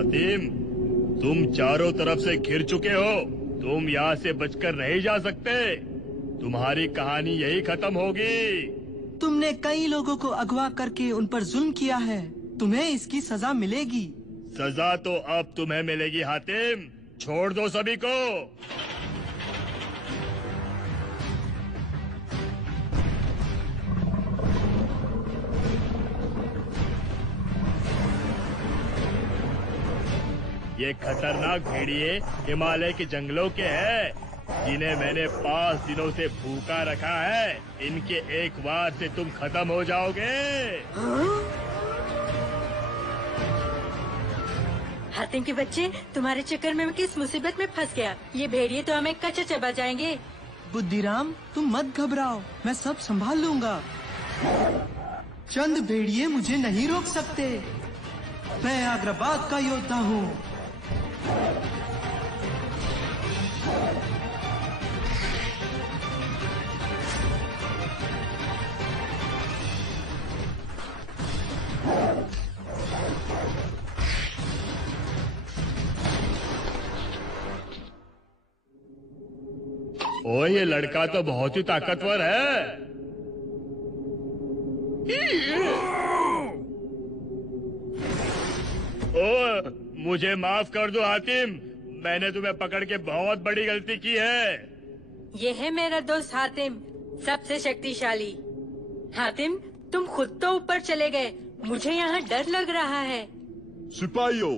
हातिम, तुम चारों तरफ से घिर चुके हो। तुम यहाँ से बचकर नहीं जा सकते। तुम्हारी कहानी यही खत्म होगी। तुमने कई लोगों को अगवा करके उन पर जुल्म किया है। तुम्हें इसकी सजा मिलेगी। सजा तो अब तुम्हें मिलेगी हातिम। छोड़ दो सभी को। ये खतरनाक भेड़िए हिमालय के जंगलों के हैं, जिन्हें मैंने 5 दिनों से भूखा रखा है। इनके एक वार से तुम खत्म हो जाओगे। हातिम के बच्चे, तुम्हारे चक्कर में मैं किस मुसीबत में फंस गया। ये भेड़िए तो हमें कच्चा चबा जाएंगे। बुद्धिराम, तुम मत घबराओ, मैं सब संभाल लूंगा। चंद भेड़िए मुझे नहीं रोक सकते। मैं आग्राबाद का योद्धा हूँ। ओ, ये लड़का तो बहुत ही ताकतवर है। ओ, मुझे माफ कर दो हातिम, मैंने तुम्हें पकड़ के बहुत बड़ी गलती की है। ये है मेरा दोस्त हातिम, सबसे शक्तिशाली। हातिम, तुम खुद तो ऊपर चले गए, मुझे यहाँ डर लग रहा है। सिपाहियों,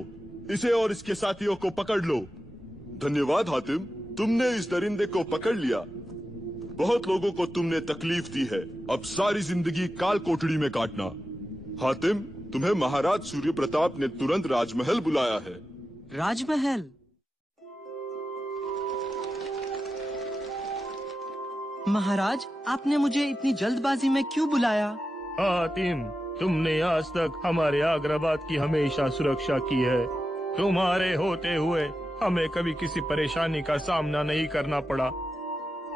इसे और इसके साथियों को पकड़ लो। धन्यवाद हातिम, तुमने इस दरिंदे को पकड़ लिया। बहुत लोगों को तुमने तकलीफ दी है, अब सारी जिंदगी काल कोठड़ी में काटना। हातिम, तुम्हें महाराज सूर्य प्रताप ने तुरंत राजमहल बुलाया है। राजमहल? महाराज, आपने मुझे इतनी जल्दबाजी में क्यों बुलाया? हातिम, तुमने आज तक हमारे आग्राबाद की हमेशा सुरक्षा की है। तुम्हारे होते हुए हमें कभी किसी परेशानी का सामना नहीं करना पड़ा,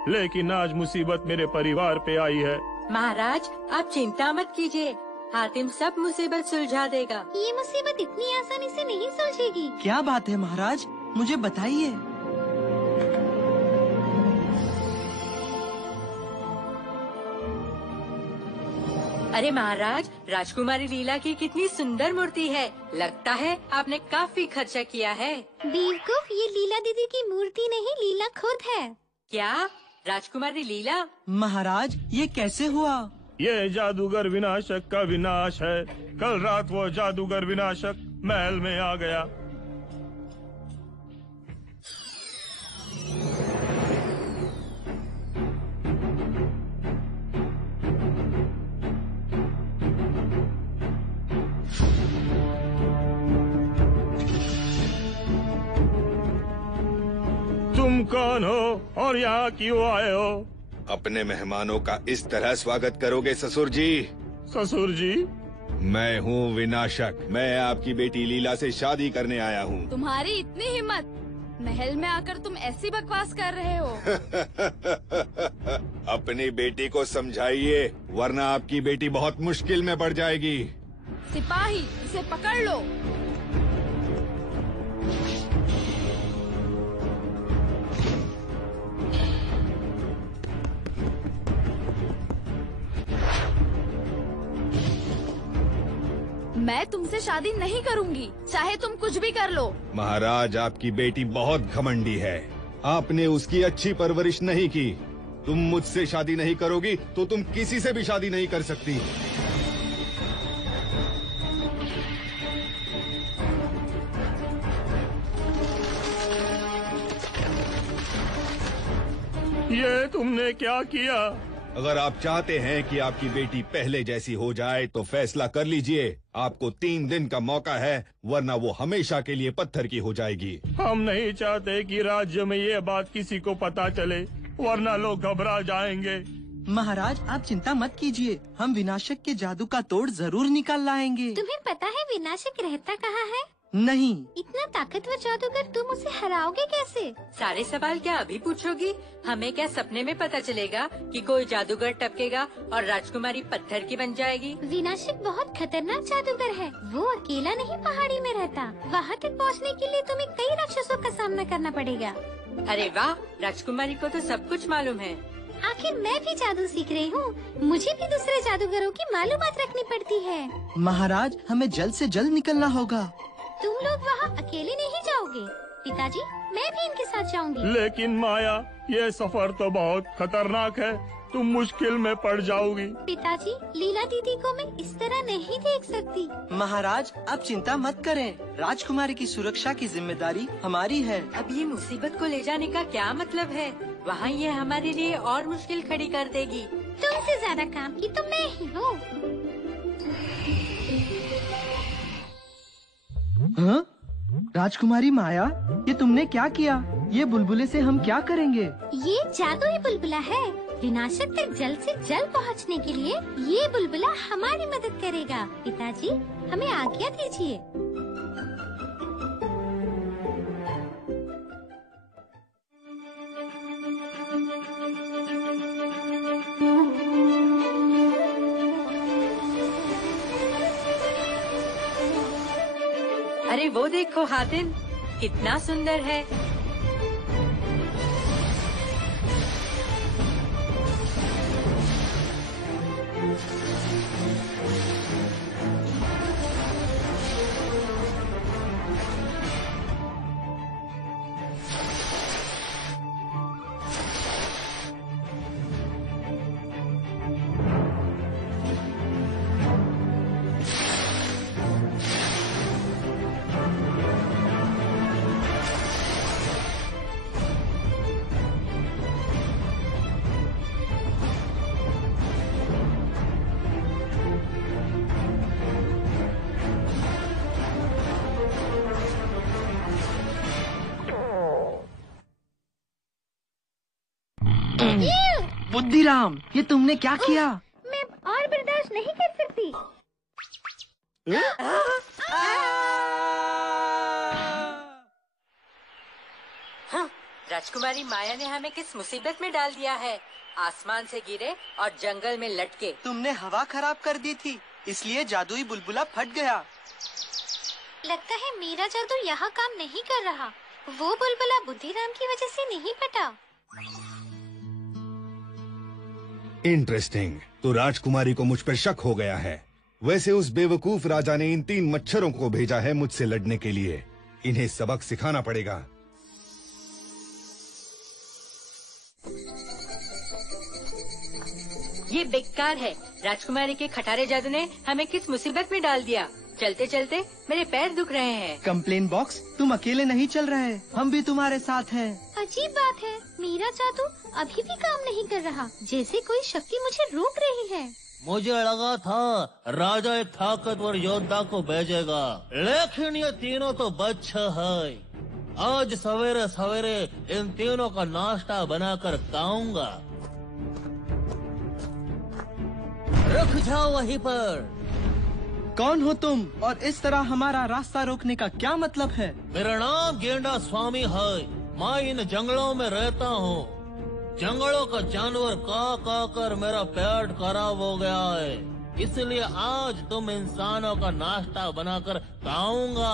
लेकिन आज मुसीबत मेरे परिवार पे आई है। महाराज, आप चिंता मत कीजिए, हातिम सब मुसीबत सुलझा देगा। ये मुसीबत इतनी आसानी से नहीं सुलझेगी। क्या बात है महाराज, मुझे बताइए। अरे महाराज, राजकुमारी लीला की कितनी सुंदर मूर्ति है। लगता है आपने काफी खर्चा किया है। बेवकूफ, ये लीला दीदी की मूर्ति नहीं, लीला खुद है। क्या? राजकुमारी लीला? महाराज, ये कैसे हुआ? ये जादूगर विनाशक का विनाश है। कल रात वो जादूगर विनाशक महल में आ गया। तुम कौन हो और यहाँ क्यों आए हो? अपने मेहमानों का इस तरह स्वागत करोगे ससुर जी? ससुर जी? मैं हूँ विनाशक। मैं आपकी बेटी लीला से शादी करने आया हूँ। तुम्हारी इतनी हिम्मत, महल में आकर तुम ऐसी बकवास कर रहे हो। अपनी बेटी को समझाइए, वरना आपकी बेटी बहुत मुश्किल में पड़ जाएगी। सिपाही, इसे पकड़ लो। मैं तुमसे शादी नहीं करूंगी, चाहे तुम कुछ भी कर लो। महाराज, आपकी बेटी बहुत घमंडी है। आपने उसकी अच्छी परवरिश नहीं की। तुम मुझसे शादी नहीं करोगी तो तुम किसी से भी शादी नहीं कर सकती। ये तुमने क्या किया? अगर आप चाहते हैं कि आपकी बेटी पहले जैसी हो जाए तो फैसला कर लीजिए। आपको 3 दिन का मौका है, वरना वो हमेशा के लिए पत्थर की हो जाएगी। हम नहीं चाहते कि राज्य में ये बात किसी को पता चले, वरना लोग घबरा जाएंगे। महाराज, आप चिंता मत कीजिए, हम विनाशक के जादू का तोड़ जरूर निकाल लाएंगे। तुम्हें पता है विनाशक रहता कहाँ है? नहीं। इतना ताकतवर जादूगर तुम उसे हराओगे कैसे? सारे सवाल क्या अभी पूछोगी? हमें क्या सपने में पता चलेगा कि कोई जादूगर टपकेगा और राजकुमारी पत्थर की बन जाएगी? विनाशक बहुत खतरनाक जादूगर है। वो अकेला नहीं पहाड़ी में रहता। वहाँ तक पहुँचने के लिए तुम्हें कई राक्षसों का सामना करना पड़ेगा। अरे वाह, राजकुमारी को तो सब कुछ मालूम है। आखिर मैं भी जादू सीख रही हूँ। मुझे भी दूसरे जादूगरों की मालूमात रखनी पड़ती है। महाराज, हमें जल्द से जल्द निकलना होगा। तुम लोग वहाँ अकेले नहीं जाओगे पिताजी, मैं भी इनके साथ जाऊंगी। लेकिन माया, ये सफर तो बहुत खतरनाक है, तुम मुश्किल में पड़ जाओगी। पिताजी, लीला दीदी को मैं इस तरह नहीं देख सकती। महाराज, आप चिंता मत करें। राजकुमारी की सुरक्षा की जिम्मेदारी हमारी है। अब ये मुसीबत को ले जाने का क्या मतलब है? वहाँ ये हमारे लिए और मुश्किल खड़ी कर देगी। तुमसे ज्यादा काम की तो मैं ही हूँ। हाँ? राजकुमारी माया, ये तुमने क्या किया? ये बुलबुले से हम क्या करेंगे? ये जादुई बुलबुला है। विनाशक तक जल्द से जल्द पहुंचने के लिए ये बुलबुला हमारी मदद करेगा। पिताजी, हमें आज्ञा दीजिए। अरे वो देखो हातिम, कितना सुंदर है। बुद्धिराम, ये तुमने क्या किया? मैं और बर्दाश्त नहीं कर सकती। हाँ, राजकुमारी माया ने हमें किस मुसीबत में डाल दिया है। आसमान से गिरे और जंगल में लटके। तुमने हवा खराब कर दी थी, इसलिए जादुई बुलबुला फट गया। लगता है मेरा जादू यहाँ काम नहीं कर रहा। वो बुलबुला बुद्धिराम की वजह से नहीं फटा। इंटरेस्टिंग। तो राजकुमारी को मुझ पर शक हो गया है। वैसे उस बेवकूफ राजा ने इन 3 मच्छरों को भेजा है मुझसे लड़ने के लिए। इन्हें सबक सिखाना पड़ेगा। ये बेकार है। राजकुमारी के खटारे जादू ने हमें किस मुसीबत में डाल दिया। चलते चलते मेरे पैर दुख रहे हैं। कंप्लेन बॉक्स, तुम अकेले नहीं चल रहे, हम भी तुम्हारे साथ हैं। अजीब बात है, मेरा जादू अभी भी काम नहीं कर रहा। जैसे कोई शक्ति मुझे रोक रही है। मुझे लगा था राजा एक ताकतवर योद्धा को भेजेगा, लेकिन ये तीनों तो बच्चे हैं। आज सवेरे सवेरे इन तीनों का नाश्ता बनाकर खाऊंगा। रुक जाओ वहीं पर। कौन हो तुम और इस तरह हमारा रास्ता रोकने का क्या मतलब है? मेरा नाम गेंडा स्वामी है। मैं इन जंगलों में रहता हूँ। जंगलों का जानवर का कर मेरा पेट खराब हो गया है, इसलिए आज तुम इंसानों का नाश्ता बनाकर खाऊंगा।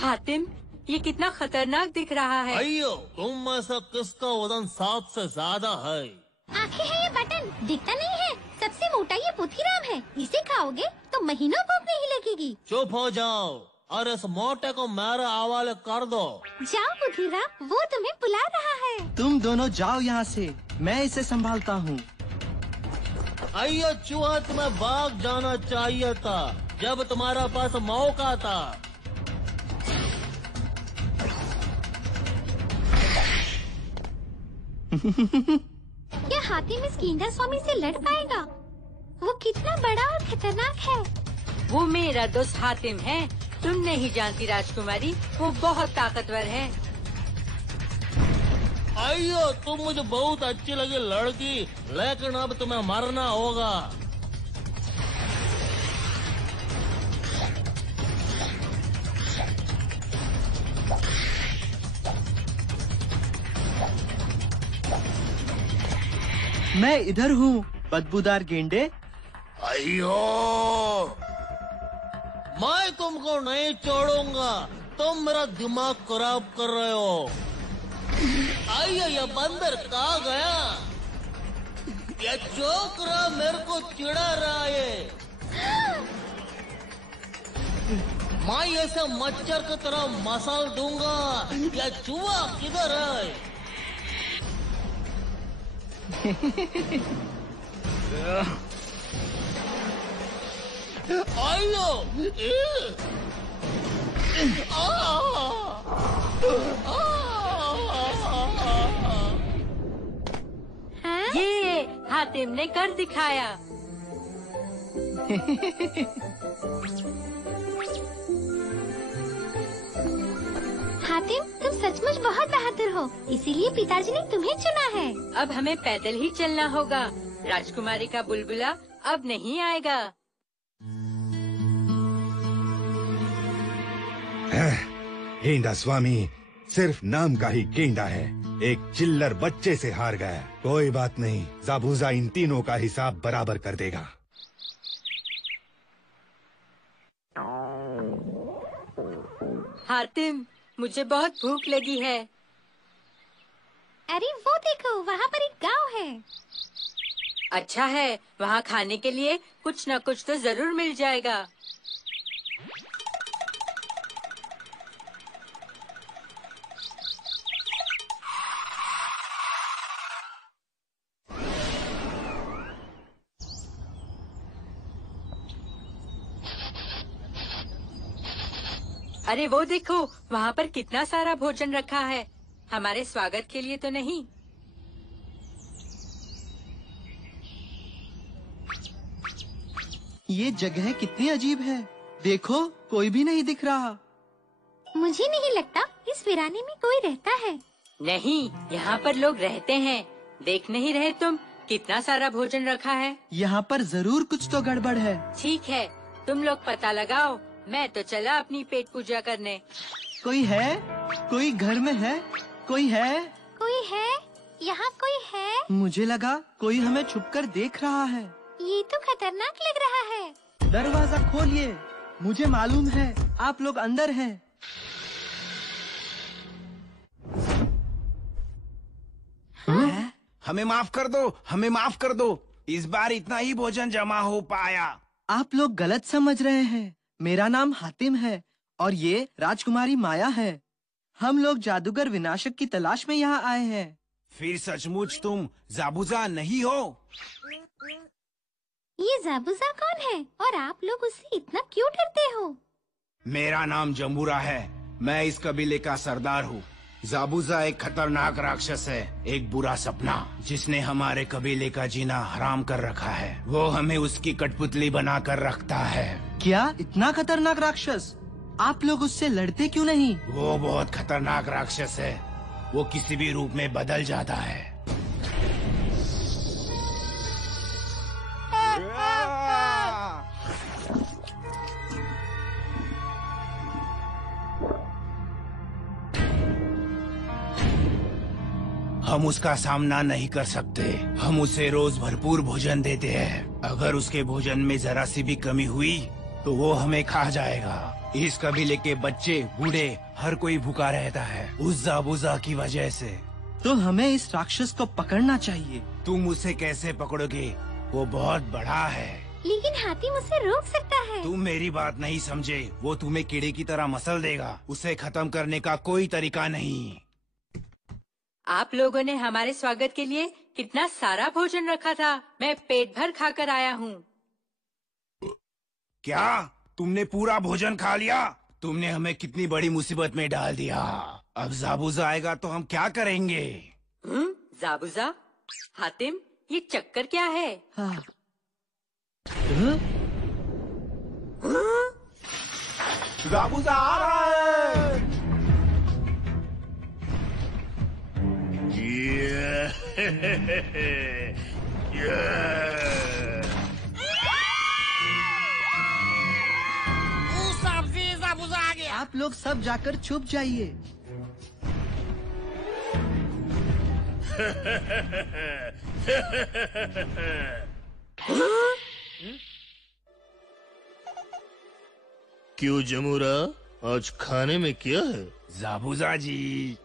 हातिम, ये कितना खतरनाक दिख रहा है। अयो, तुम में से किसका वजन 7 से ज्यादा है? आंखें है ये बटन, दिखता नहीं है। सबसे मोटा ये बुद्धिराम है। इसे खाओगे तो महीनों भूख नहीं लगेगी। चुप हो जाओ और इस मोटे को मेरे हवाले कर दो। जाओ बुद्धिराम, वो तुम्हें बुला रहा है। तुम दोनों जाओ यहाँ से, मैं इसे संभालता हूँ। अयो चूहा, तुम्हें भाग जाना चाहिए था जब तुम्हारा पास मौका था। क्या हातिम इस गेंडा स्वामी से लड़ पाएगा? वो कितना बड़ा और खतरनाक है। वो मेरा दोस्त हातिम है। तुम नहीं जानती राजकुमारी, वो बहुत ताकतवर है। अयो, तुम मुझे बहुत अच्छी लगी लड़की, लेकिन अब तुम्हें मरना होगा। मैं इधर हूँ बदबूदार गेंडे। अयो, मैं तुमको नहीं छोड़ूंगा। तुम मेरा दिमाग खराब कर रहे हो। आइए, ये बंदर कहाँ गया? ये छोकरा मेरे को चिढ़ा रहा है। मैं ऐसे मच्छर की तरह मसल दूंगा। ये चूहा किधर है? आइयो, ये हातिम ने कर दिखाया। हातिम, तुम सचमुच बहुत बहादुर हो, इसीलिए पिताजी ने तुम्हें चुना है। अब हमें पैदल ही चलना होगा। राजकुमारी का बुलबुला अब नहीं आएगा। गेंडा स्वामी सिर्फ नाम का ही गेंडा है, एक चिल्लर बच्चे से हार गया। कोई बात नहीं, ज़ाबूज़ा इन तीनों का हिसाब बराबर कर देगा। हातिम, मुझे बहुत भूख लगी है। अरे वो देखो, वहाँ पर एक गांव है। अच्छा है, वहाँ खाने के लिए कुछ न कुछ तो जरूर मिल जाएगा। अरे वो देखो, वहाँ पर कितना सारा भोजन रखा है। हमारे स्वागत के लिए तो नहीं। ये जगह कितनी अजीब है। देखो, कोई भी नहीं दिख रहा। मुझे नहीं लगता इस वीराने में कोई रहता है। नहीं, यहाँ पर लोग रहते हैं। देख नहीं रहे तुम, कितना सारा भोजन रखा है। यहाँ पर जरूर कुछ तो गड़बड़ है। ठीक है, तुम लोग पता लगाओ। मैं तो चला अपनी पेट पूजा करने। कोई है? कोई घर में है? कोई है? कोई है? यहाँ कोई है? मुझे लगा कोई हमें छुपकर देख रहा है। ये तो खतरनाक लग रहा है। दरवाजा खोलिए, मुझे मालूम है आप लोग अंदर हैं। हमें माफ कर दो, हमें माफ कर दो। इस बार इतना ही भोजन जमा हो पाया। आप लोग गलत समझ रहे हैं। मेरा नाम हातिम है और ये राजकुमारी माया है। हम लोग जादूगर विनाशक की तलाश में यहाँ आए हैं। फिर सचमुच तुम ज़ाबूज़ा नहीं हो? ये ज़ाबूज़ा कौन है और आप लोग उससे इतना क्यों डरते हो? मेरा नाम जम्बूरा है। मैं इस कबीले का सरदार हूँ। ज़ाबूज़ा एक खतरनाक राक्षस है, एक बुरा सपना जिसने हमारे कबीले का जीना हराम कर रखा है। वो हमें उसकी कठपुतली बनाकर रखता है। क्या इतना खतरनाक राक्षस? आप लोग उससे लड़ते क्यों नहीं? वो बहुत खतरनाक राक्षस है। वो किसी भी रूप में बदल जाता है। हम उसका सामना नहीं कर सकते। हम उसे रोज भरपूर भोजन देते हैं। अगर उसके भोजन में जरा सी भी कमी हुई तो वो हमें खा जाएगा। इस कबीले के बच्चे, बूढ़े, हर कोई भूखा रहता है उस ज़ाबूज़ा की वजह से। तो हमें इस राक्षस को पकड़ना चाहिए। तुम उसे कैसे पकड़ोगे? वो बहुत बड़ा है। लेकिन हातिम उसे रोक सकता है। तुम मेरी बात नहीं समझे। वो तुम्हें कीड़े की तरह मसल देगा। उसे खत्म करने का कोई तरीका नहीं। आप लोगों ने हमारे स्वागत के लिए कितना सारा भोजन रखा था। मैं पेट भर खाकर आया हूँ। क्या तुमने पूरा भोजन खा लिया? तुमने हमें कितनी बड़ी मुसीबत में डाल दिया। अब ज़ाबूज़ा आएगा तो हम क्या करेंगे? ज़ाबूज़ा? हातिम, ये चक्कर क्या है? हाँ। ज़ाबूज़ा आ रहा है। आप लोग सब जाकर छुप जाइए। क्यों जमुरा, आज खाने में क्या है? जाबूजा जी।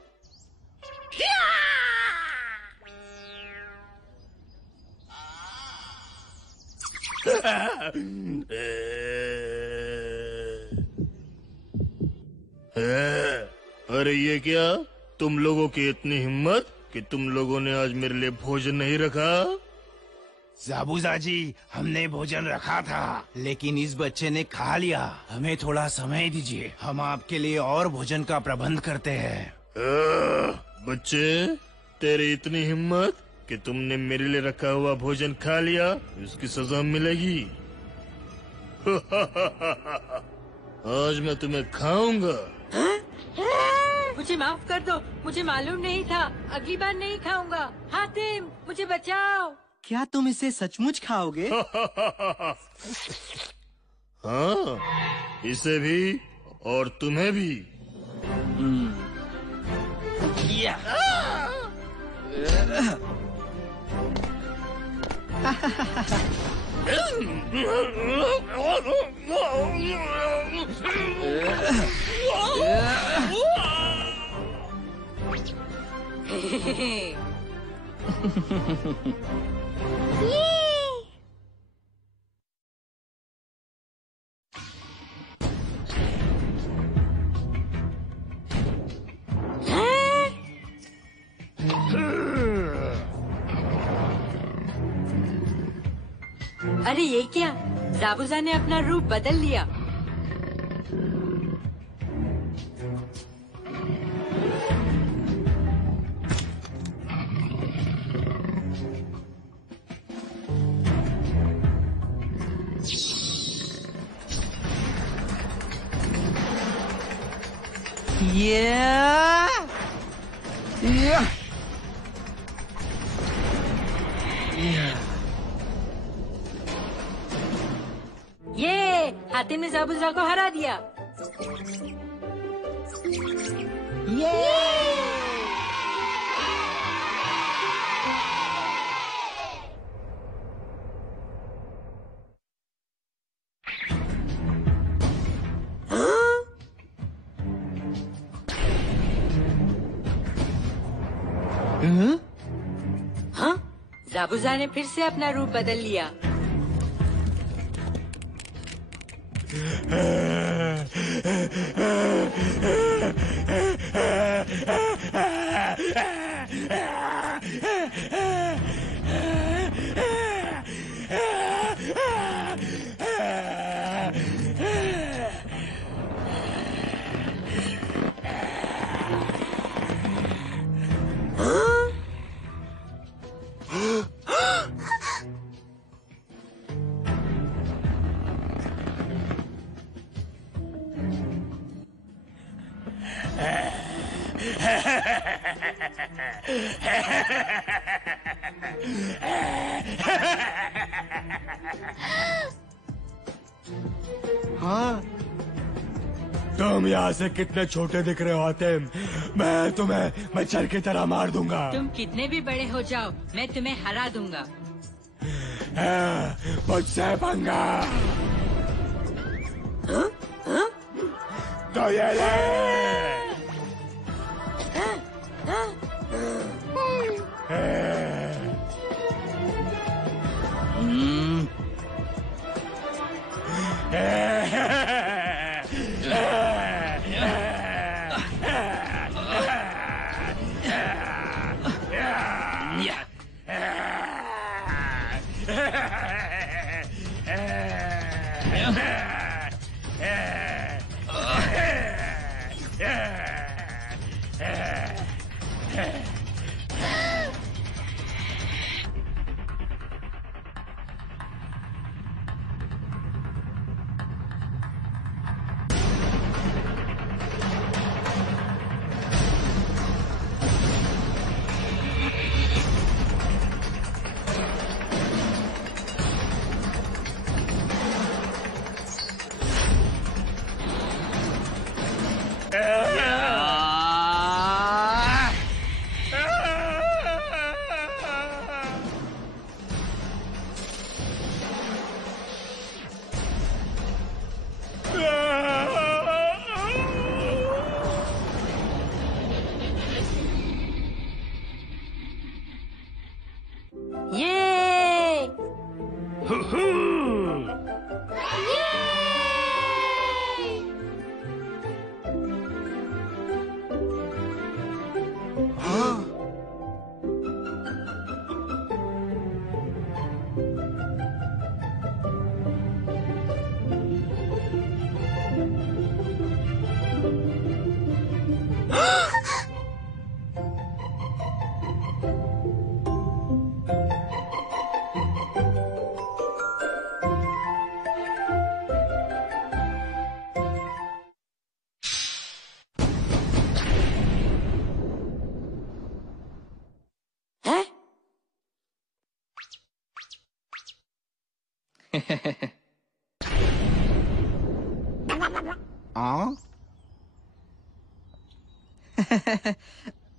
अरे ये क्या, तुम लोगों की इतनी हिम्मत कि तुम लोगों ने आज मेरे लिए भोजन नहीं रखा? जाबूजा जी, हमने भोजन रखा था, लेकिन इस बच्चे ने खा लिया। हमें थोड़ा समय दीजिए, हम आपके लिए और भोजन का प्रबंध करते हैं। बच्चे, तेरी इतनी हिम्मत कि तुमने मेरे लिए रखा हुआ भोजन खा लिया, इसकी सजा मिलेगी। आज मैं तुम्हें खाऊंगा। मुझे माफ कर दो, मुझे मालूम नहीं था, अगली बार नहीं खाऊंगा। हातिम, मुझे बचाओ। क्या तुम इसे सचमुच खाओगे? हाँ, इसे भी और तुम्हें भी। अरे ये क्या, जाबूजा ने अपना रूप बदल लिया। ये हातिम ने जाबूजा को हरा दिया। हाँ, जाबूजा ने फिर से अपना रूप बदल लिया। हाँ, तुम यहाँ से कितने छोटे दिख रहे हो हातिम, मैं तुम्हें मच्छर की तरह मार दूंगा। तुम कितने भी बड़े हो जाओ, मैं तुम्हें हरा दूंगा। मुझसे पंगा। तो ये ले।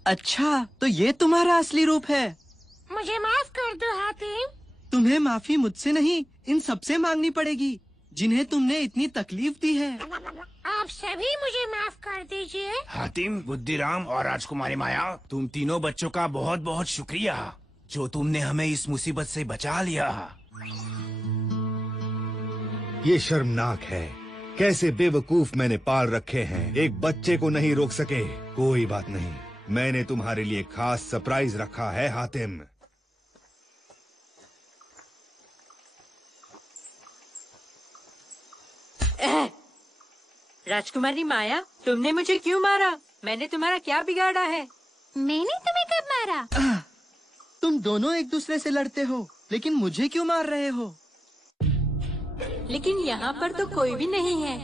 अच्छा, तो ये तुम्हारा असली रूप है। मुझे माफ कर दो हातिम। तुम्हें माफी मुझसे नहीं, इन सबसे मांगनी पड़ेगी जिन्हें तुमने इतनी तकलीफ दी है। आप सभी मुझे माफ कर दीजिए। हातिम, बुद्धिराम और राजकुमारी माया, तुम तीनों बच्चों का बहुत बहुत शुक्रिया जो तुमने हमें इस मुसीबत से बचा लिया। ये शर्मनाक है, कैसे बेवकूफ मैंने पाल रखे हैं, एक बच्चे को नहीं रोक सके। कोई बात नहीं, मैंने तुम्हारे लिए खास सरप्राइज रखा है हातिम। राजकुमारी माया, तुमने मुझे क्यों मारा? मैंने तुम्हारा क्या बिगाड़ा है? मैंने तुम्हें कब मारा? तुम दोनों एक दूसरे से लड़ते हो, लेकिन मुझे क्यों मार रहे हो? लेकिन यहाँ पर तो कोई भी नहीं है।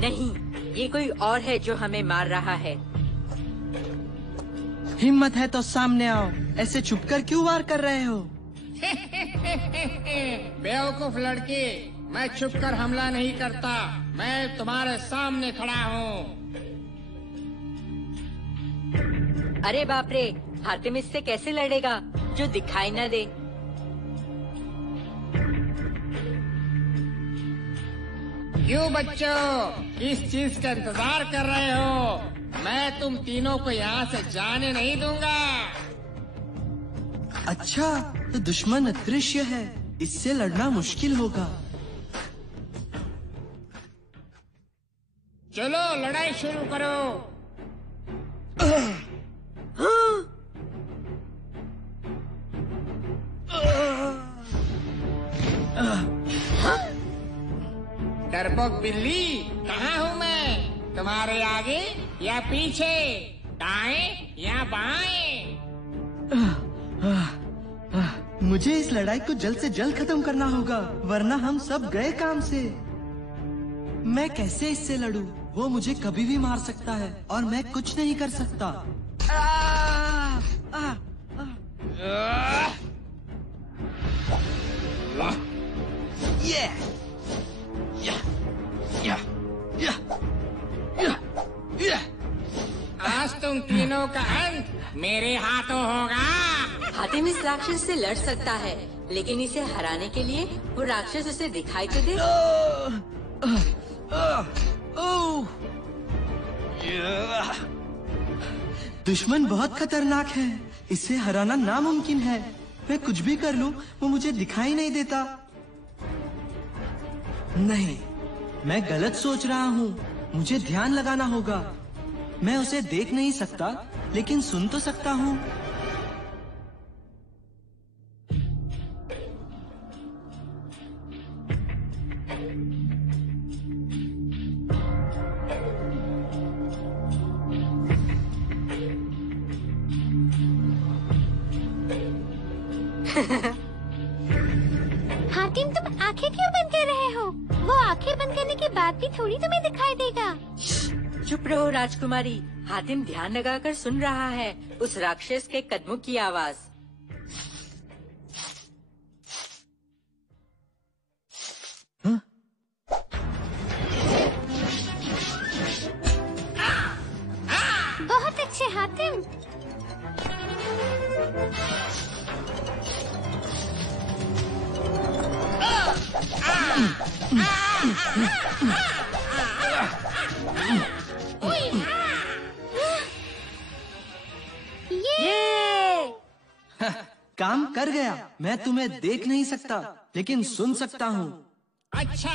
नहीं, ये कोई और है जो हमें मार रहा है। हिम्मत है तो सामने आओ, ऐसे छुपकर क्यों वार कर रहे हो? बेवकूफ लड़की, मैं छुपकर हमला नहीं करता, मैं तुम्हारे सामने खड़ा हूँ। अरे बाप रे, हातिम इससे कैसे लड़ेगा जो दिखाई न दे? क्यों बच्चों, किस चीज का इंतजार कर रहे हो? मैं तुम तीनों को यहाँ से जाने नहीं दूंगा। अच्छा, तो दुश्मन अदृश्य है, इससे लड़ना मुश्किल होगा। चलो लड़ाई शुरू करो। डरपोक बिल्ली, कहाँ हूँ मैं? तुम्हारे आगे या पीछे, दाएं या बाएं? मुझे इस लड़ाई को जल्द से जल्द खत्म करना होगा, वरना हम सब गए काम से। मैं कैसे इससे लड़ूं? वो मुझे कभी भी मार सकता है और मैं कुछ नहीं कर सकता। आज तुम तीनों का अंत मेरे हाथों होगा। हातिम इस राक्षस से लड़ सकता है, लेकिन इसे हराने के लिए वो राक्षस उसे दिखाई तो दे। दुश्मन बहुत खतरनाक है, इसे हराना नामुमकिन है। मैं कुछ भी कर लूं, वो मुझे दिखाई नहीं देता। नहीं, मैं गलत सोच रहा हूँ, मुझे ध्यान लगाना होगा। मैं उसे देख नहीं सकता, लेकिन सुन तो सकता हूँ। हातिम, तुम आंखें क्यों बंद कर रहे हो? वो आंखें बंद करने के बाद भी थोड़ी तुम्हें दिखाई देगा। चुप रहो राजकुमारी, हातिम ध्यान लगाकर सुन रहा है उस राक्षस के कदमों की आवाज। बहुत अच्छे हातिम। ये! काम कर गया। मैं तुम्हें देख नहीं सकता, लेकिन सुन सकता हूँ। अच्छा,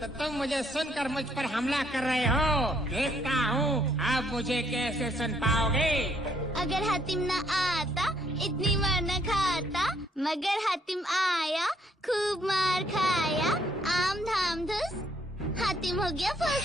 तो तुम मुझे सुनकर मुझ पर हमला कर रहे हो। देखता हूँ अब मुझे कैसे सुन पाओगे। अगर हातिम न आता इतनी मार न खाता, मगर हातिम आया खूब मार खाया। आम धाम धुस, हातिम हो गया फुस।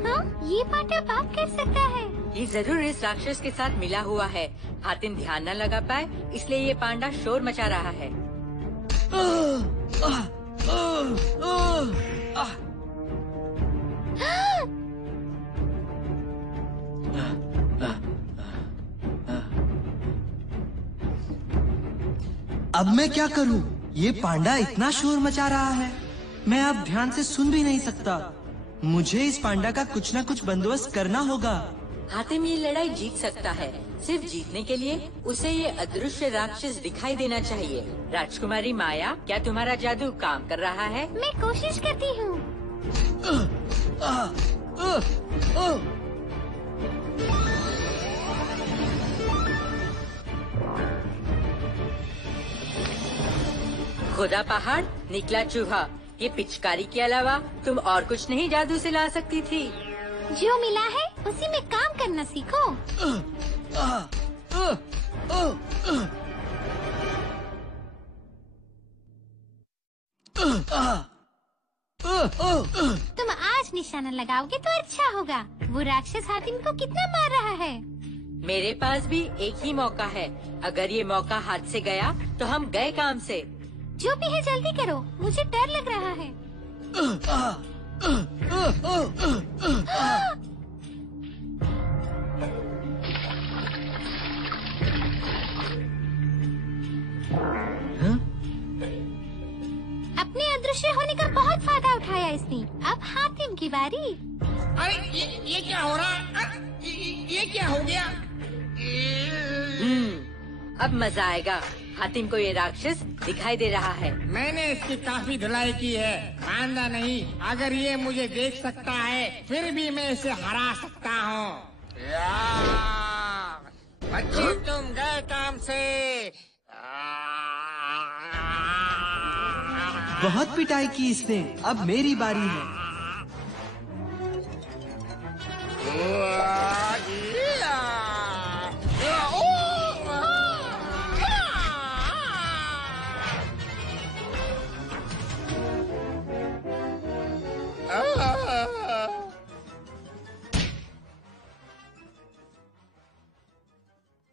हाँ, ये पाटा बाप कर सकता है। ये जरूर इस राक्षस के साथ मिला हुआ है। हातिम ध्यान न लगा पाए, इसलिए ये पांडा शोर मचा रहा है। अब मैं क्या करूँ? ये पांडा इतना शोर मचा रहा है, मैं अब ध्यान से सुन भी नहीं सकता। मुझे इस पांडा का कुछ न कुछ बंदोबस्त करना होगा। हातिम ये लड़ाई जीत सकता है। सिर्फ जीतने के लिए उसे ये अदृश्य राक्षस दिखाई देना चाहिए। राजकुमारी माया, क्या तुम्हारा जादू काम कर रहा है? मैं कोशिश करती हूँ। खुदा पहाड़, निकला चूहा, ये पिचकारी के अलावा तुम और कुछ नहीं जादू से ला सकती थी। जो मिला है उसी में काम करना सीखो। तुम आज निशाना लगाओगे तो अच्छा होगा। वो राक्षस हातिम को कितना मार रहा है। मेरे पास भी एक ही मौका है। अगर ये मौका हाथ से गया तो हम गए काम से। जो भी है जल्दी करो, मुझे डर लग रहा है। अपने अदृश्य होने का बहुत फायदा उठाया इसने। अब हातिम की बारी। अरे ये क्या हो रहा है? ये क्या हो गया? अब मजा आएगा। हातिम को ये राक्षस दिखाई दे रहा है। मैंने इसकी काफी धुलाई की है, मानना नहीं। अगर ये मुझे देख सकता है फिर भी मैं इसे हरा सकता हूँ। बच्चे तुम गए काम से। बहुत पिटाई की इसने, अब मेरी बारी है।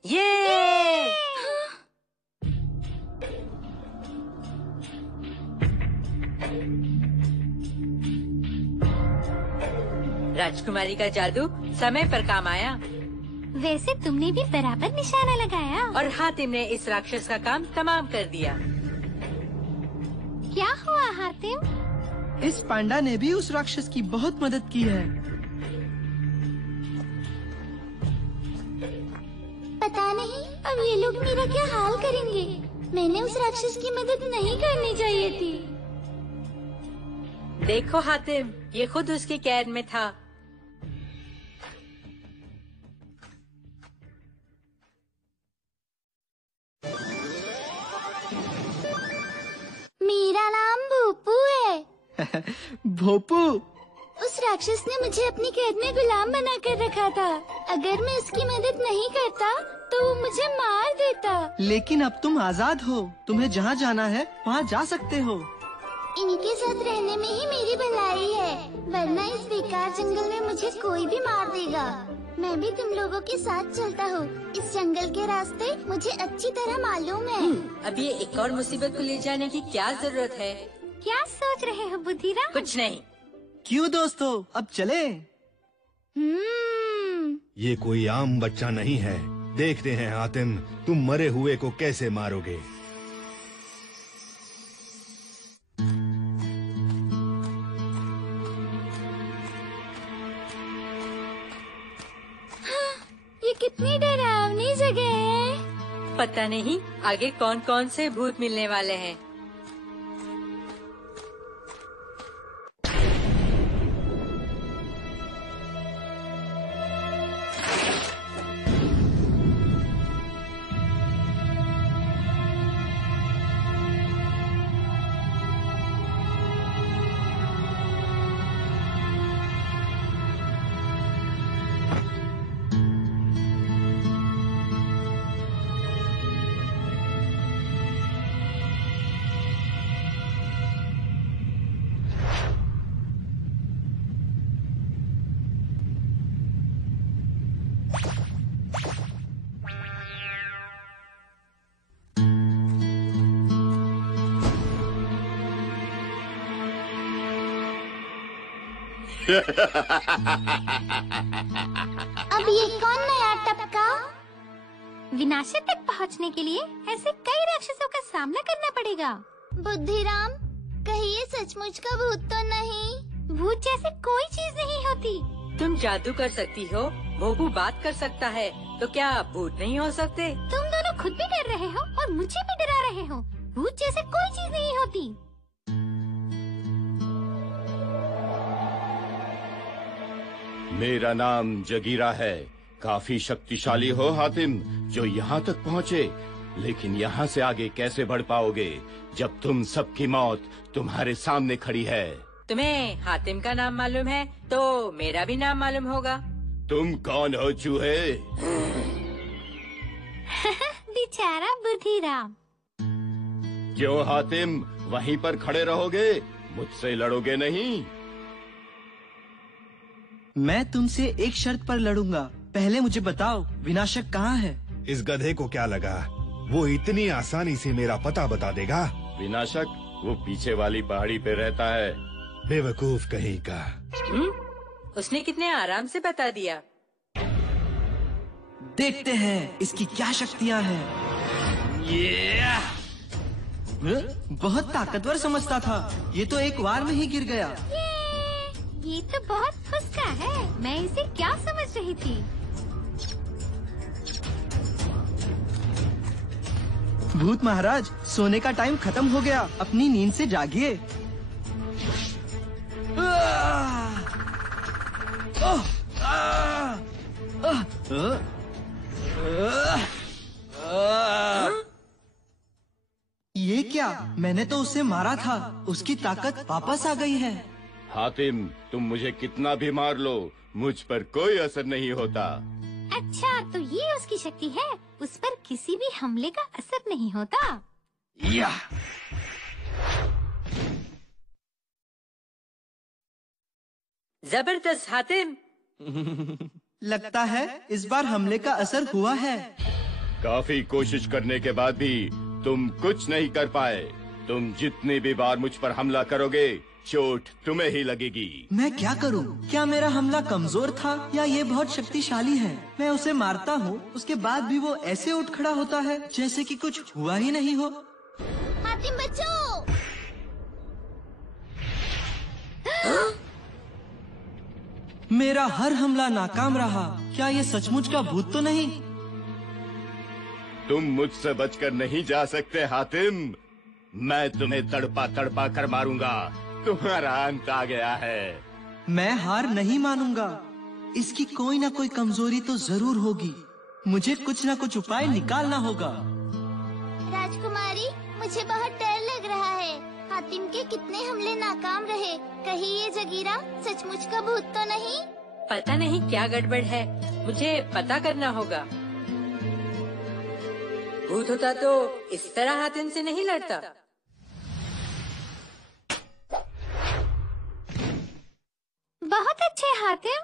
ये! राजकुमारी का जादू समय पर काम आया। वैसे तुमने भी बराबर निशाना लगाया। और हातिम ने इस राक्षस का काम तमाम कर दिया। क्या हुआ हातिम? इस पांडा ने भी उस राक्षस की बहुत मदद की है। पता नहीं अब ये लोग मेरा क्या हाल करेंगे। मैंने उस राक्षस की मदद नहीं करनी चाहिए थी। देखो हातिम, ये खुद उसकी कैद में था। मेरा नाम भोपू है। भोपू? उस राक्षस ने मुझे अपनी कैद में गुलाम बना कर रखा था। अगर मैं उसकी मदद नहीं करता तो वो मुझे मार देता। लेकिन अब तुम आजाद हो, तुम्हें जहाँ जाना है वहाँ जा सकते हो। इनके साथ रहने में ही मेरी भलाई है, वरना इस बेकार जंगल में मुझे कोई भी मार देगा। मैं भी तुम लोगों के साथ चलता हूँ। इस जंगल के रास्ते मुझे अच्छी तरह मालूम है। अब ये एक और मुसीबत को ले जाने की क्या जरूरत है? क्या सोच रहे हो बुद्धिराम? कुछ नहीं। क्यों दोस्तों, अब चले। ये कोई आम बच्चा नहीं है। देखते हैं हातिम, तुम मरे हुए को कैसे मारोगे। ये कितनी डरावनी जगह है। पता नहीं आगे कौन कौन से भूत मिलने वाले हैं। अब ये कौन नया टपका? विनाशक तक पहुंचने के लिए ऐसे कई राक्षसों का सामना करना पड़ेगा। बुद्धिराम, कहीं ये सचमुच का भूत तो नहीं? भूत जैसे कोई चीज नहीं होती। तुम जादू कर सकती हो, भोपू बात कर सकता है, तो क्या भूत नहीं हो सकते? तुम दोनों खुद भी डर रहे हो और मुझे भी डरा रहे हो। भूत जैसे कोई चीज नहीं होती। मेरा नाम जगीरा है। काफी शक्तिशाली हो हातिम, जो यहाँ तक पहुँचे। लेकिन यहाँ से आगे कैसे बढ़ पाओगे जब तुम सबकी मौत तुम्हारे सामने खड़ी है? तुम्हें हातिम का नाम मालूम है तो मेरा भी नाम मालूम होगा। तुम कौन हो चूहे? बेचारा बुद्धिराम। क्यों हातिम, वहीं पर खड़े रहोगे? मुझसे लड़ोगे नहीं? मैं तुमसे एक शर्त पर लड़ूंगा। पहले मुझे बताओ, विनाशक कहाँ है? इस गधे को क्या लगा वो इतनी आसानी से मेरा पता बता देगा? विनाशक वो पीछे वाली पहाड़ी पे रहता है। बेवकूफ कहीं का। उसने कितने आराम से बता दिया। देखते हैं इसकी क्या शक्तियाँ हैं। बहुत ताकतवर समझता था, ये तो एक वार में ही गिर गया। ये तो बहुत फुसका है। मैं इसे क्या समझ रही थी? भूत महाराज, सोने का टाइम खत्म हो गया, अपनी नींद से जागिए। ये क्या? मैंने तो उसे मारा था, उसकी ताकत वापस आ गई है। हातिम, तुम मुझे कितना भी मार लो, मुझ पर कोई असर नहीं होता। अच्छा, तो ये उसकी शक्ति है, उस पर किसी भी हमले का असर नहीं होता। या! जबरदस्त हातिम। लगता है इस बार हमले का असर हुआ है। काफी कोशिश करने के बाद भी तुम कुछ नहीं कर पाए। तुम जितनी भी बार मुझ पर हमला करोगे, चोट तुम्हें ही लगेगी। मैं क्या करूं? क्या मेरा हमला कमजोर था या ये बहुत शक्तिशाली है? मैं उसे मारता हूँ, उसके बाद भी वो ऐसे उठ खड़ा होता है जैसे कि कुछ हुआ ही नहीं हो। हातिम बच्चों! मेरा हर हमला नाकाम रहा। क्या ये सचमुच का भूत तो नहीं? तुम मुझसे बचकर नहीं जा सकते हातिम। मैं तुम्हें तड़पा तड़पा कर मारूंगा। तुम्हारा अंत आ गया है। मैं हार नहीं मानूंगा। इसकी कोई ना कोई कमजोरी तो जरूर होगी। मुझे कुछ ना कुछ उपाय निकालना होगा। राजकुमारी, मुझे बहुत डर लग रहा है। हातिम के कितने हमले नाकाम रहे। कहीं ये जगीरा सचमुच का भूत तो नहीं? पता नहीं क्या गड़बड़ है, मुझे पता करना होगा। भूत होता तो इस तरह हातिम से नहीं लड़ता। बहुत अच्छे हातिम।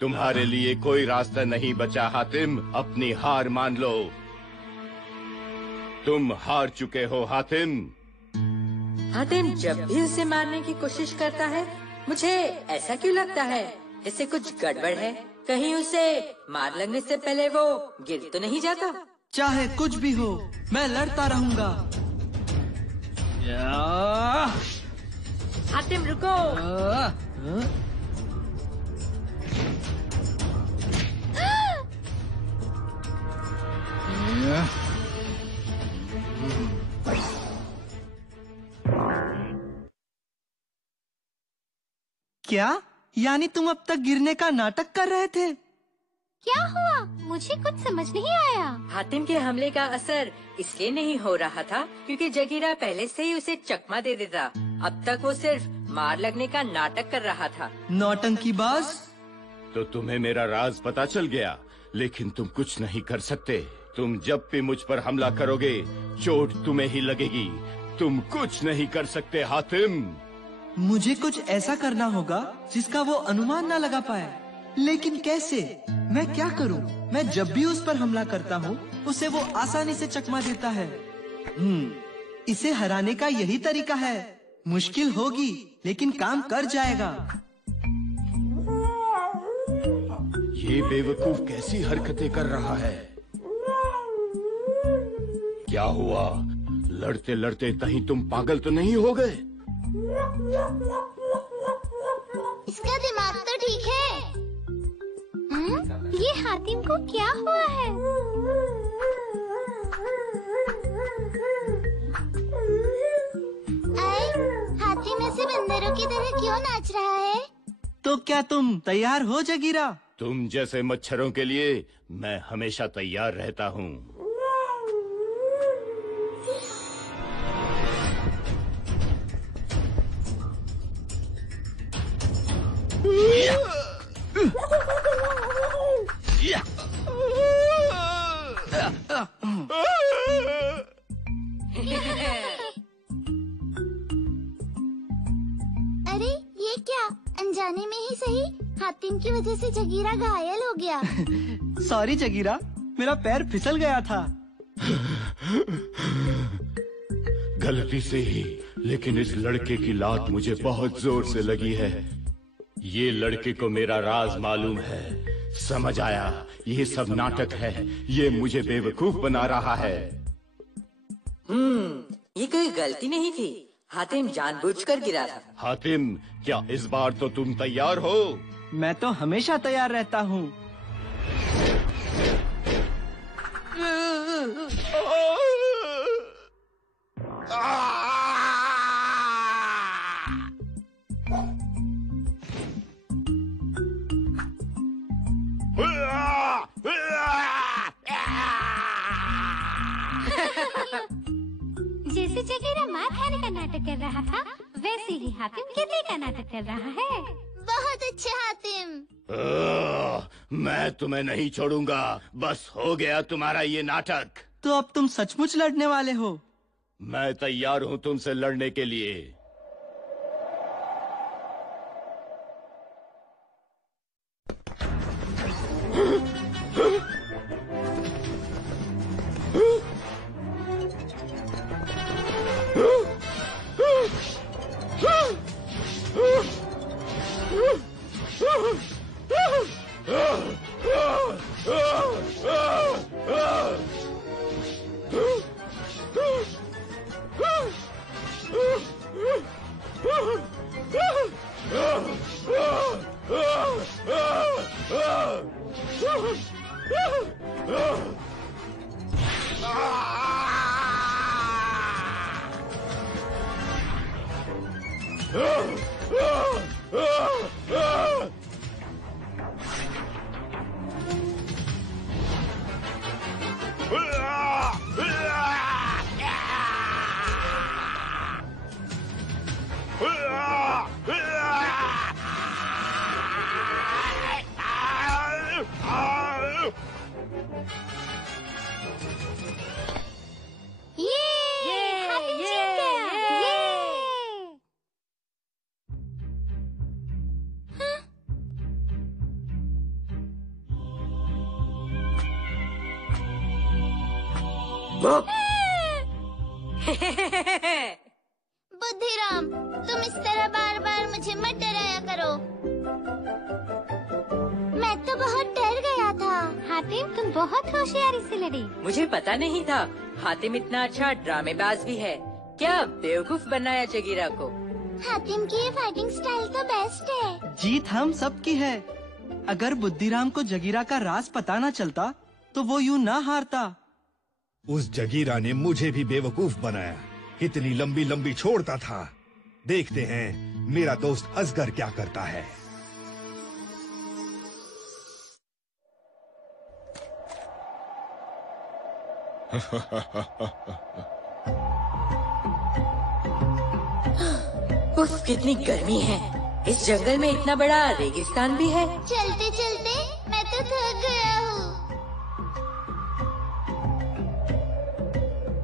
तुम्हारे लिए कोई रास्ता नहीं बचा हातिम, अपनी हार मान लो। तुम हार चुके हो हातिम। हातिम जब भी उसे मारने की कोशिश करता है, मुझे ऐसा क्यों लगता है जैसे कुछ गड़बड़ है। कहीं उसे मार लगने से पहले वो गिर तो नहीं जाता। चाहे कुछ भी हो, मैं लड़ता रहूंगा। हातिम रुको। क्या? यानी तुम अब तक गिरने का नाटक कर रहे थे? क्या हुआ? मुझे कुछ समझ नहीं आया। हातिम के हमले का असर इसलिए नहीं हो रहा था क्योंकि जगीरा पहले से ही उसे चकमा दे देता। अब तक वो सिर्फ मार लगने का नाटक कर रहा था। नौटंकी बाज। तो तुम्हें मेरा राज पता चल गया, लेकिन तुम कुछ नहीं कर सकते। तुम जब भी मुझ पर हमला करोगे, चोट तुम्हें ही लगेगी। तुम कुछ नहीं कर सकते हातिम। मुझे कुछ ऐसा करना होगा जिसका वो अनुमान न लगा पाए। लेकिन कैसे? मैं क्या करूं? मैं जब भी उस पर हमला करता हूं, उसे वो आसानी से चकमा देता है। इसे हराने का यही तरीका है। मुश्किल होगी लेकिन काम कर जाएगा। ये बेवकूफ कैसी हरकतें कर रहा है? क्या हुआ? लड़ते लड़ते कहीं तुम पागल तो नहीं हो गए? इसका दिमाग तो ठीक है। ये हातिम को क्या हुआ है? हातिम ऐसे बंदरों की तरह क्यों नाच रहा है? तो क्या तुम तैयार हो जगीरा? तुम जैसे मच्छरों के लिए मैं हमेशा तैयार रहता हूँ। अरे ये क्या? अनजाने में ही सही हातिम की वजह से जगीरा घायल हो गया। सॉरी जगीरा, मेरा पैर फिसल गया था। गलती से ही, लेकिन इस लड़के की लात मुझे बहुत जोर से लगी है। ये लड़के को मेरा राज मालूम है। समझ आया, ये सब नाटक है। ये मुझे बेवकूफ बना रहा है। ये कोई गलती नहीं थी। हातिम जानबूझकर गिरा था। हातिम, क्या इस बार तो तुम तैयार हो? मैं तो हमेशा तैयार रहता हूँ। जैसे जगीरा मार खाने का नाटक कर रहा था, वैसे ही हातिम गिरने का नाटक कर रहा है। बहुत अच्छे हातिम। मैं तुम्हें नहीं छोड़ूंगा। बस हो गया तुम्हारा ये नाटक। तो अब तुम सचमुच लड़ने वाले हो? मैं तैयार हूँ तुमसे लड़ने के लिए। बुद्धिराम, तुम इस तरह बार बार मुझे मत डराया करो। मैं तो बहुत डर गया था। हातिम, तुम बहुत होशियारी से लड़ी। मुझे पता नहीं था हातिम इतना अच्छा ड्रामेबाज भी है। क्या बेवकूफ बनाया जगीरा को। हातिम की ये फाइटिंग स्टाइल तो बेस्ट है। जीत हम सब की है। अगर बुद्धिराम को जगीरा का राज पता न चलता तो वो यूं ना हारता। उस जगीरा ने मुझे भी बेवकूफ बनाया। कितनी लंबी लंबी छोड़ता था। देखते हैं मेरा दोस्त असगर क्या करता है। उफ, कितनी गर्मी है। इस जंगल में इतना बड़ा रेगिस्तान भी है। चलते चलते मैं तो थक गया हूँ।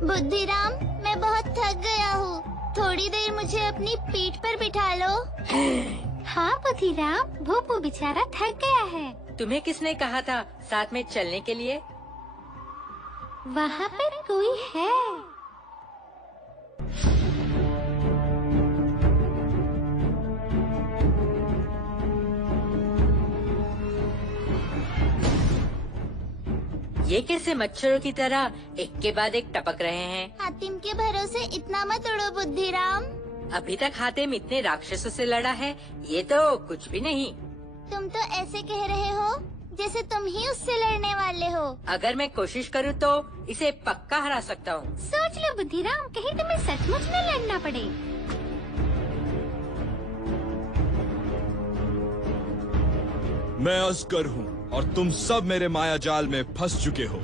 बुद्धिराम, मैं बहुत थक गया हूँ। थोड़ी देर मुझे अपनी पीठ पर बिठा लो। हाँ बुद्धिराम, भूपू बेचारा थक गया है। तुम्हें किसने कहा था साथ में चलने के लिए? वहाँ पर कोई है। ये कैसे मच्छरों की तरह एक के बाद एक टपक रहे हैं? हातिम के भरोसे इतना मत उड़ो बुद्धिराम। अभी तक हातिम इतने राक्षसों से लड़ा है, ये तो कुछ भी नहीं। तुम तो ऐसे कह रहे हो जैसे तुम ही उससे लड़ने वाले हो। अगर मैं कोशिश करूँ तो इसे पक्का हरा सकता हूँ। सोच लो बुद्धिराम, कहीं तुम्हें सचमुच न लड़ना पड़े। मैं असगर हूँ और तुम सब मेरे माया जाल में फंस चुके हो।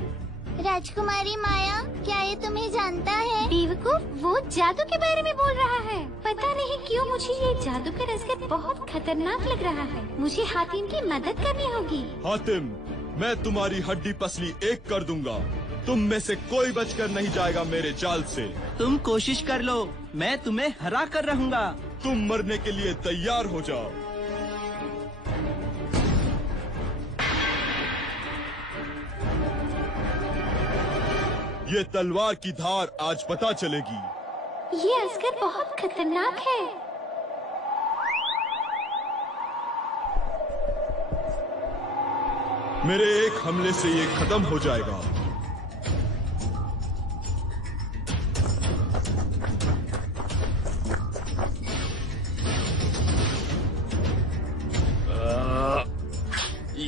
राजकुमारी माया, क्या ये तुम्हें जानता है? बेवकूफ, वो जादू के बारे में बोल रहा है। पता नहीं क्यों मुझे ये जादू का असगर बहुत खतरनाक लग रहा है। मुझे हातिम की मदद करनी होगी। हातिम, मैं तुम्हारी हड्डी पसली एक कर दूंगा। तुम में से कोई बचकर नहीं जाएगा मेरे जाल से। तुम कोशिश कर लो, मैं तुम्हें हरा कर रहूंगा। तुम मरने के लिए तैयार हो जाओ। ये तलवार की धार आज पता चलेगी। ये असगर बहुत खतरनाक है। मेरे एक हमले से ये खत्म हो जाएगा।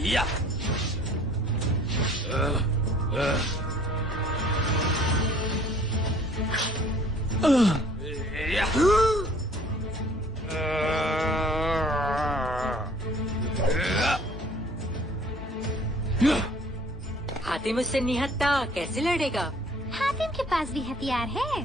या हातिम उससे निहत्था कैसे लड़ेगा? हातिम के पास भी हथियार है।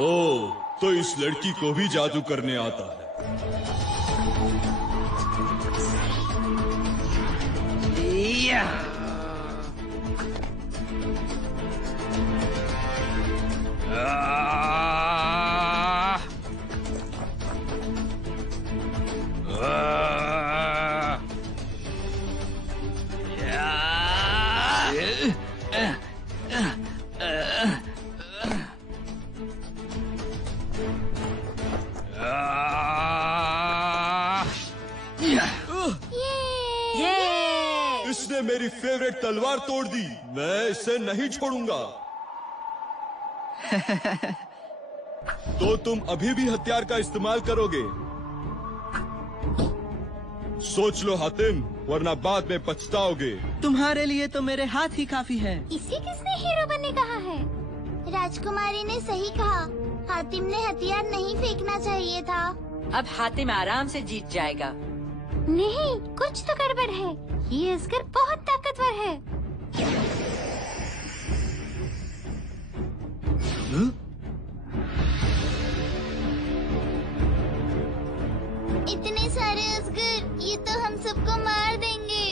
ओह, तो इस लड़की को भी जादू करने आता है। या इसने मेरी फेवरेट तलवार तोड़ दी। मैं इसे नहीं छोड़ूंगा। तो तुम अभी भी हथियार का इस्तेमाल करोगे? सोच लो हातिम, वरना बाद में पछताओगे। तुम्हारे लिए तो मेरे हाथ ही काफी है। इसे किसने हीरो बनने कहा है? राजकुमारी ने सही कहा। हातिम ने हथियार नहीं फेंकना चाहिए था। अब हातिम आराम से जीत जाएगा। नहीं, कुछ तो गड़बड़ है। ये असगर बहुत ताकतवर है। इतने सारे असगर, ये तो हम सबको मार देंगे।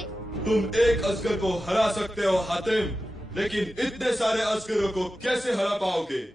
तुम एक असगर को हरा सकते हो हातिम, लेकिन इतने सारे असगरों को कैसे हरा पाओगे?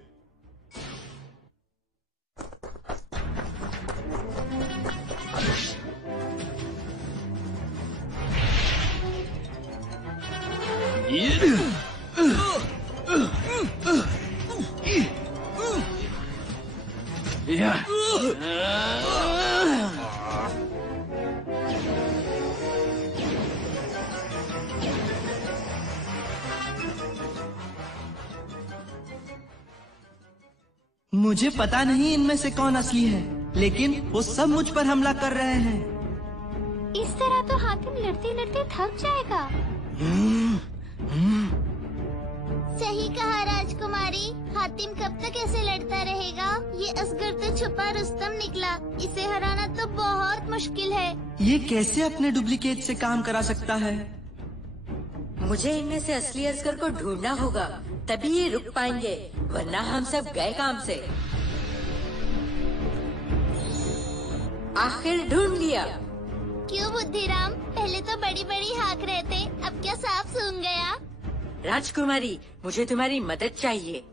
मुझे पता नहीं इनमें से कौन असली है, लेकिन वो सब मुझ पर हमला कर रहे हैं। इस तरह तो हातिम लड़ते लड़ते थक जाएगा। सही कहा राजकुमारी। हातिम कब तक ऐसे लड़ता रहेगा? ये असगर तो छुपा रुस्तम निकला। इसे हराना तो बहुत मुश्किल है। ये कैसे अपने डुप्लीकेट से काम करा सकता है? मुझे इनमें से असली असगर को ढूंढना होगा, तभी ये रुक पाएंगे, वरना हम सब गए काम से। आखिर ढूंढ लिया। क्यों बुद्धिराम, पहले तो बड़ी बड़ी हाँक रहे थे, अब क्या साफ सूंघ गया? राजकुमारी, मुझे तुम्हारी मदद चाहिए।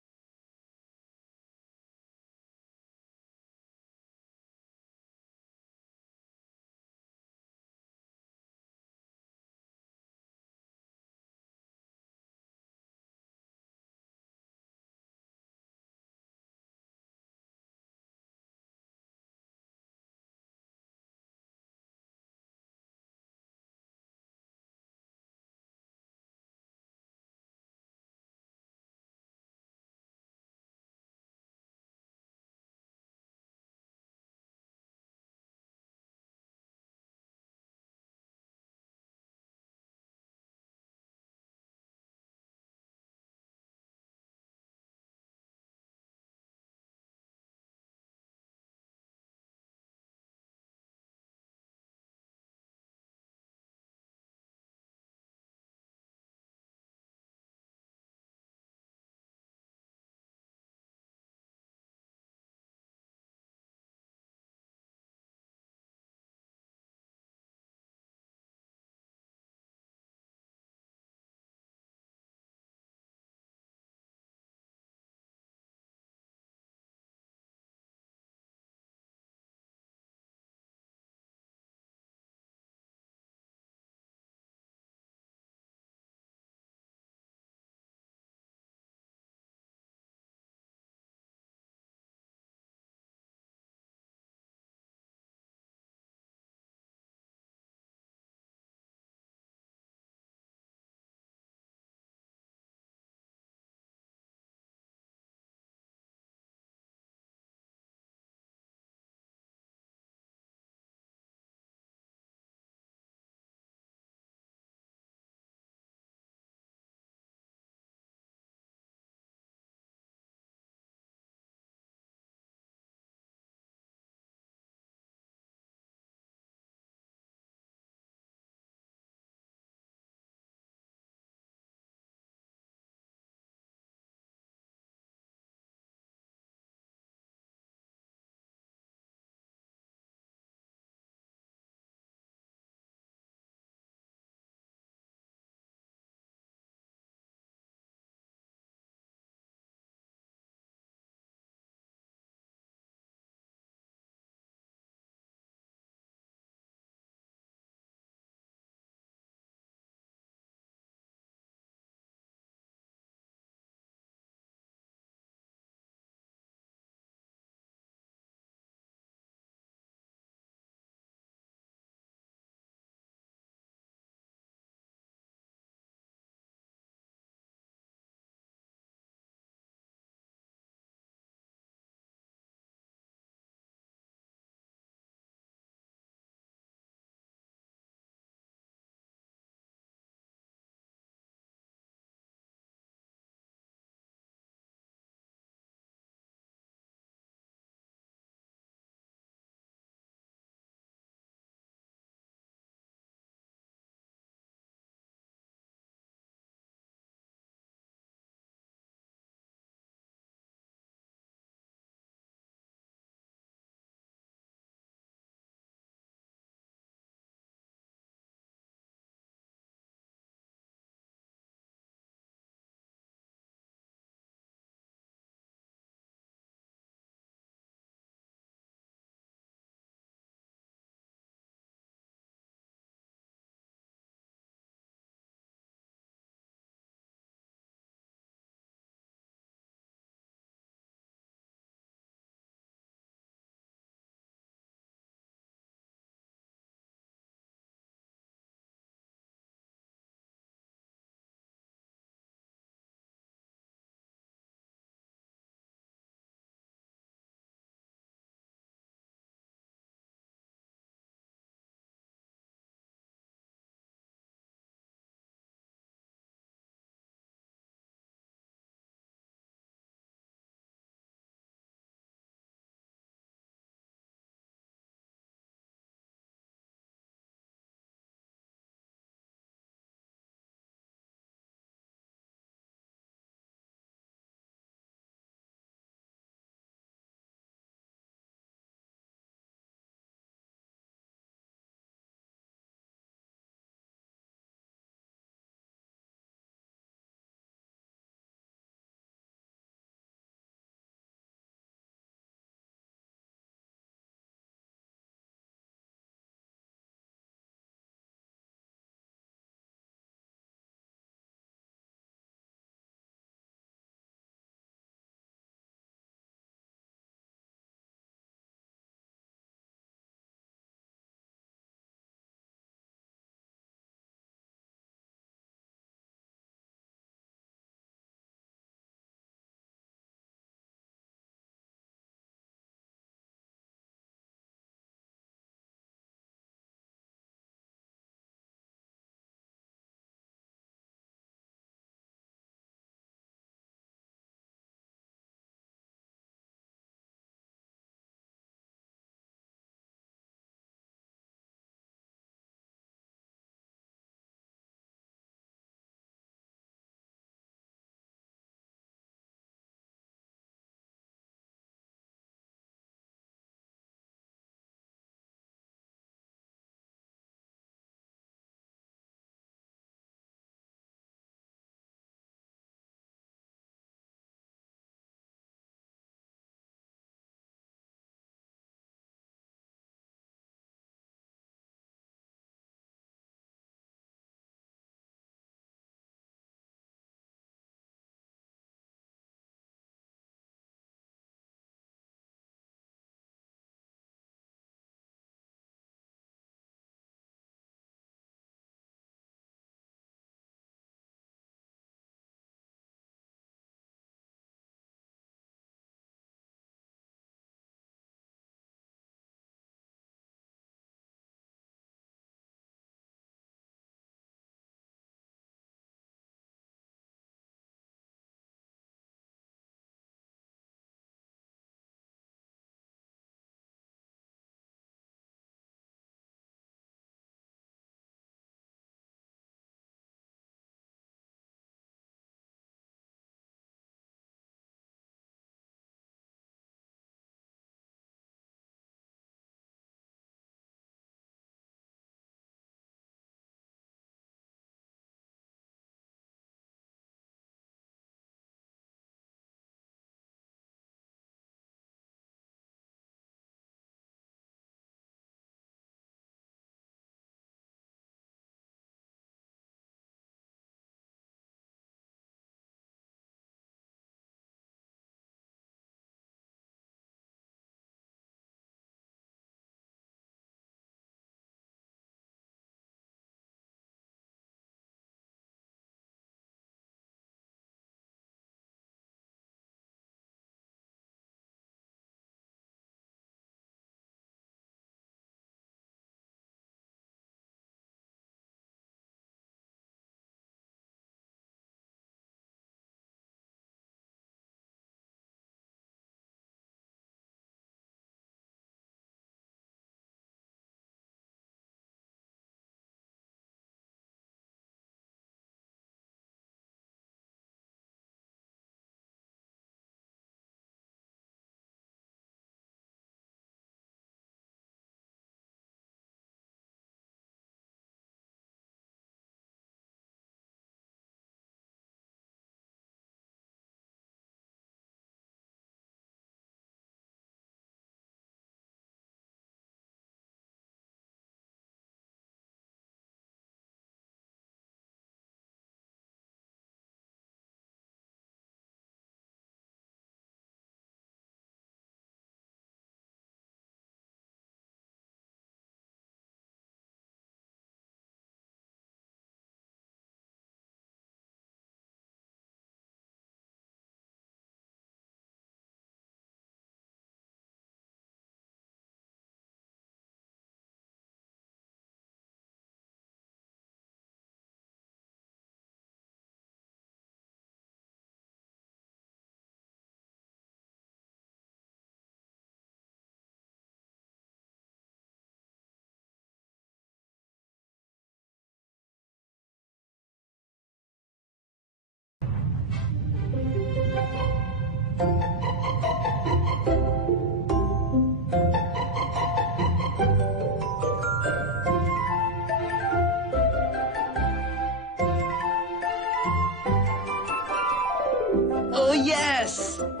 Oh yes! हम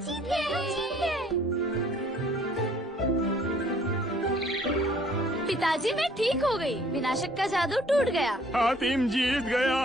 जीत गए, हम जीत गए। पिताजी मैं ठीक हो गई। विनाशक का जादू टूट गया। हातिम जीत गया।